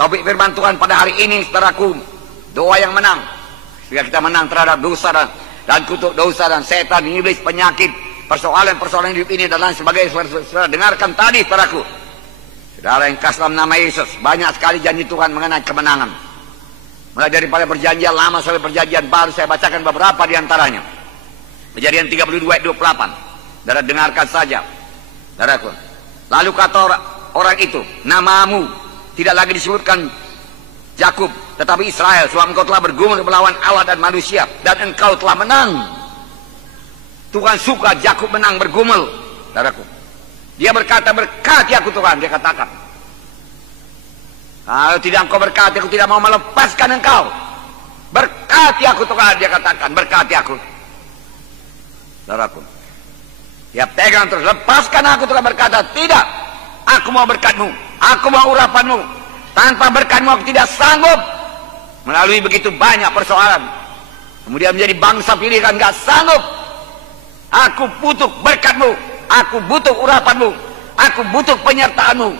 Topik firman Tuhan pada hari ini, saudaraku, doa yang menang. Sehingga kita menang terhadap dosa dan kutuk dosa dan setan, iblis, penyakit, persoalan-persoalan hidup ini dan lain sebagainya. Saudara dengarkan tadi, saudaraku. Saudara yang kasih dalam nama Yesus, banyak sekali janji Tuhan mengenai kemenangan. Mulai daripada perjanjian lama sampai perjanjian baru, saya bacakan beberapa di antaranya. Kejadian 32 ayat 28. Saudara dengarkan saja, saudaraku. Lalu kata orang itu, namamu tidak lagi disebutkan Yakub, tetapi Israel, sebab engkau telah bergumul melawan Allah dan manusia, dan engkau telah menang. Tuhan suka Yakub menang bergumul, saudaraku. Dia berkata, berkati aku Tuhan, dia katakan. Kalau tidak engkau berkati, aku tidak mau melepaskan engkau. Berkati aku Tuhan, dia katakan, berkati aku. Saudaraku, dia pegang terus, lepaskan aku Tuhan, berkata, tidak, aku mau berkatmu, aku mau urapanmu. Tanpa berkatmu aku tidak sanggup. Melalui begitu banyak persoalan, kemudian menjadi bangsa pilihan, gak sanggup. Aku butuh berkatmu, aku butuh urapanmu, aku butuh penyertaanmu.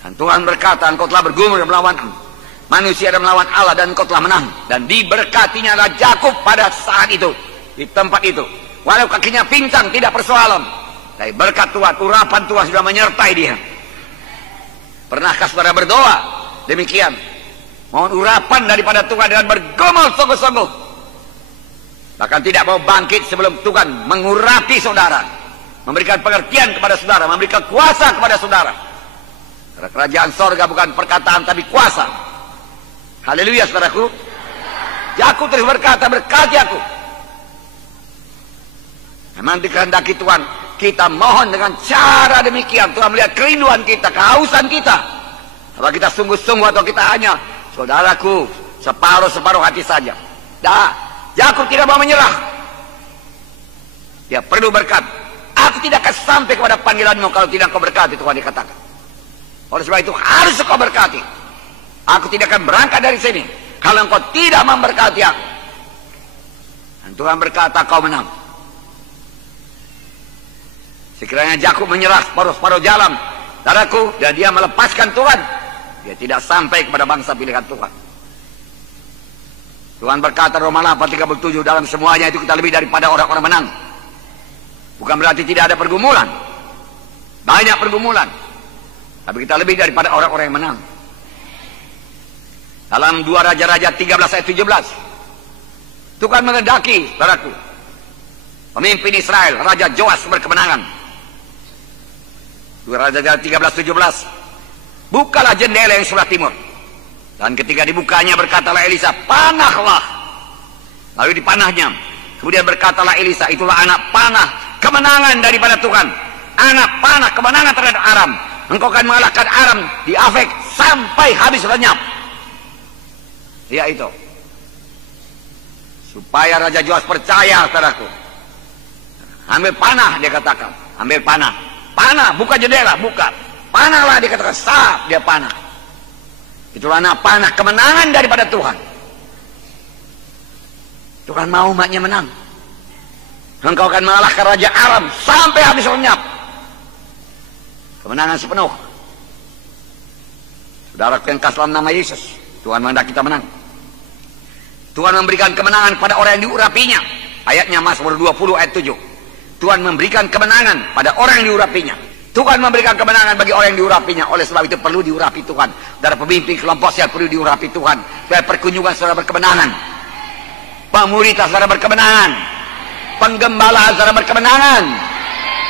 Dan Tuhan berkata, engkau telah bergumul melawan manusia dan melawan Allah, dan engkau telah menang. Dan diberkatinya adalah Yakub pada saat itu, di tempat itu. Walau kakinya pincang, tidak persoalan. Tapi berkat Tuhan, urapan Tuhan sudah menyertai dia. Pernahkah saudara berdoa demikian? Mohon urapan daripada Tuhan dengan bergumul sungguh-sungguh. Bahkan tidak mau bangkit sebelum Tuhan mengurapi saudara, memberikan pengertian kepada saudara, memberikan kuasa kepada saudara. Karena kerajaan sorga bukan perkataan tapi kuasa. Haleluya, saudaraku. Yakub terus berkata, berkati aku. Memang dikehendaki Tuhan, kita mohon dengan cara demikian. Tuhan melihat kerinduan kita, kehausan kita. Apa kita sungguh-sungguh atau kita hanya, saudaraku, separuh-separuh hati saja. Yakub tidak mau menyerah. Dia perlu berkat. Aku tidak akan sampai kepada panggilanmu kalau tidak kau berkati, Tuhan dikatakan. Oleh sebab itu harus kau berkati. Aku tidak akan berangkat dari sini kalau engkau tidak memberkati aku. Dan Tuhan berkata, kau menang. Sekiranya Yakub menyerah separuh-separuh jalan, saudaraku, dan dia melepaskan Tuhan, dia tidak sampai kepada bangsa pilihan Tuhan. Tuhan berkata Roma 8:37, dalam semuanya itu kita lebih daripada orang-orang menang. Bukan berarti tidak ada pergumulan. Banyak pergumulan. Tapi kita lebih daripada orang-orang yang menang. Dalam 2 Raja-Raja 13 ayat 17, Tuhan mengendaki, saudaraku, pemimpin Israel, Raja Joas berkemenangan. 2 Raja-Raja 13:17, bukalah jendela yang sebelah timur. Dan ketika dibukanya berkatalah Elisa, panahlah. Lalu dipanahnya. Kemudian berkatalah Elisa, itulah anak panah kemenangan daripada Tuhan. Anak panah kemenangan terhadap Aram. Engkau akan mengalahkan Aram di Afek sampai habis lenyap. Ya itu. Supaya Raja Joas percaya, saudaraku. Ambil panah, dia katakan. Ambil panah. Panah, buka jendela, buka. Panahlah, dia katakan. Sap, dia panah. Itulah anak panah kemenangan daripada Tuhan. Tuhan mau umatnya menang. Engkau akan mengalahkan Raja Aram sampai habis lenyap. Kemenangan sepenuh. Saudara yang kasih dalam nama Yesus, Tuhan menghendaki kita menang. Tuhan memberikan kemenangan pada orang yang diurapinya. Ayatnya Mazmur 20 ayat 7. Tuhan memberikan kemenangan pada orang yang diurapinya. Tuhan memberikan kemenangan bagi orang yang diurapinya. Oleh sebab itu perlu diurapi Tuhan. Dari pemimpin kelompok saya perlu diurapi Tuhan. Supaya perkunjungan saudara berkemenangan. Pemuritan saudara berkemenangan. Penggembalaan saudara berkemenangan.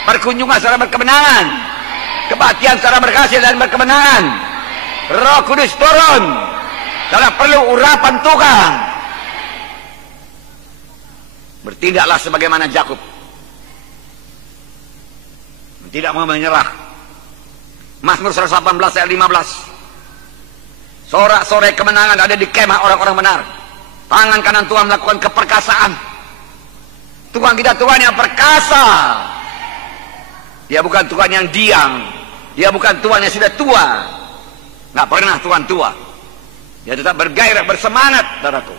Perkunjungan saudara berkemenangan. Kebaktian saudara berhasil dan berkemenangan. Roh Kudus turun. Saudara perlu urapan Tuhan. Bertindaklah sebagaimana Yakub. Tidak mau menyerah. Mazmur 118 ayat 15. Sorak-sorai kemenangan ada di kemah orang-orang benar. Tangan kanan Tuhan melakukan keperkasaan. Tuhan kita Tuhan yang perkasa. Dia bukan Tuhan yang diam. Dia bukan Tuhan yang sudah tua. Nggak pernah Tuhan tua. Dia tetap bergairah, bersemangat, saudaraku.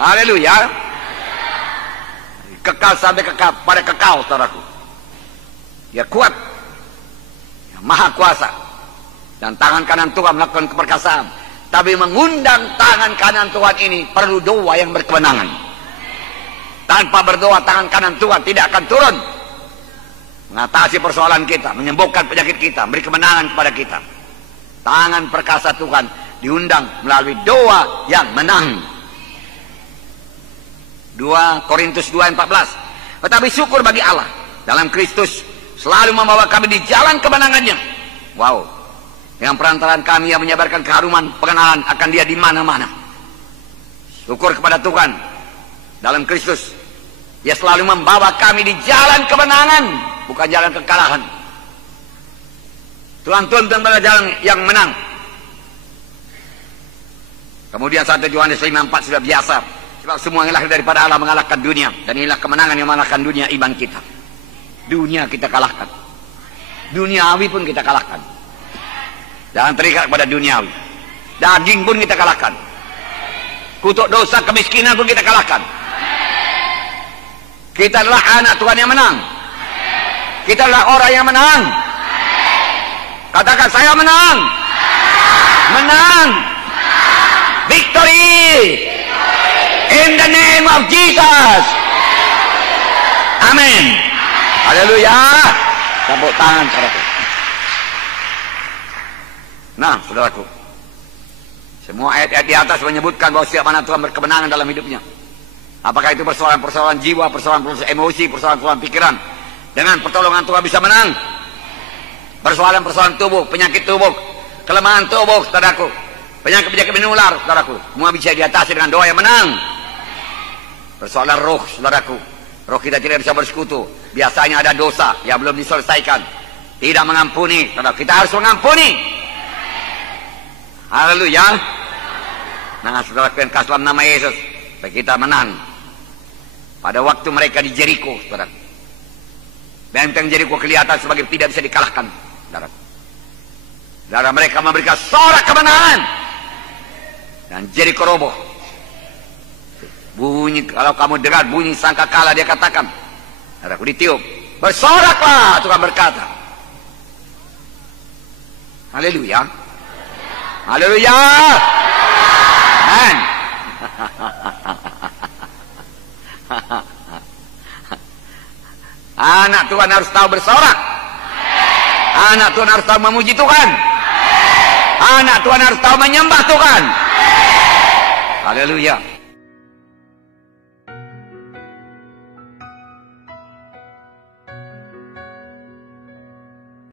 Haleluya. Kekal sampai kekal, pada kekal, saudaraku. Dia kuat, dia maha kuasa, Dan tangan kanan Tuhan melakukan keperkasaan. Tapi mengundang tangan kanan Tuhan ini perlu doa yang berkemenangan. Tanpa berdoa tangan kanan Tuhan tidak akan turun. Mengatasi persoalan kita, menyembuhkan penyakit kita, beri kemenangan kepada kita. Tangan perkasa Tuhan diundang melalui doa yang menang. 2 Korintus 2:14. Tetapi syukur bagi Allah dalam Kristus selalu membawa kami di jalan kemenangannya. Wow. Dengan perantaraan kami yang menyebarkan keharuman pengenalan akan Dia di mana-mana. Syukur kepada Tuhan dalam Kristus. Dia selalu membawa kami di jalan kemenangan, bukan jalan kekalahan. Tuhan tuntun pada jalan yang menang. Kemudian 1 Yohanes 5:4 sudah biasa. Sebab semua yang lahir daripada Allah mengalahkan dunia. Dan inilah kemenangan yang mengalahkan dunia, iman kita. Dunia kita kalahkan. Duniawi pun kita kalahkan. Jangan terikat kepada duniawi. Daging pun kita kalahkan. Kutuk dosa, kemiskinan pun kita kalahkan. Kita adalah anak Tuhan yang menang. Kita adalah orang yang menang. Katakan, saya menang. Menang. Victory. In the name of Jesus. Amin. Haleluya. Tepuk tangan, saudaraku. Nah, saudaraku, semua ayat-ayat di atas menyebutkan bahwa setiap mana Tuhan berkemenangan dalam hidupnya. Apakah itu persoalan-persoalan jiwa, persoalan-persoalan emosi, persoalan-persoalan pikiran. Dengan pertolongan Tuhan bisa menang. Persoalan-persoalan tubuh, penyakit tubuh, kelemahan tubuh, saudaraku, penyakit-penyakit menular, saudaraku, semua bisa diatasi dengan doa yang menang. Persoalan roh, saudaraku, roh kita tidak bisa bersekutu. Biasanya ada dosa yang belum diselesaikan, tidak mengampuni, saudara. Kita harus mengampuni. Haleluya. Nah, saudara, kasih dalam nama Yesus supaya kita menang. Pada waktu mereka di Jericho, saudara, benteng Jericho kelihatan sebagai tidak bisa dikalahkan, saudara. Saudara, mereka memberikan sorak kemenangan dan Jericho roboh. Bunyi, kalau kamu dengar bunyi sangkakala, dia katakan, saudaraku, ditiup, bersoraklah, Tuhan berkata. Haleluya. Haleluya. Amen. Anak Tuhan harus tahu bersorak. Anak Tuhan harus tahu memuji Tuhan. Anak Tuhan harus tahu menyembah Tuhan. Haleluya.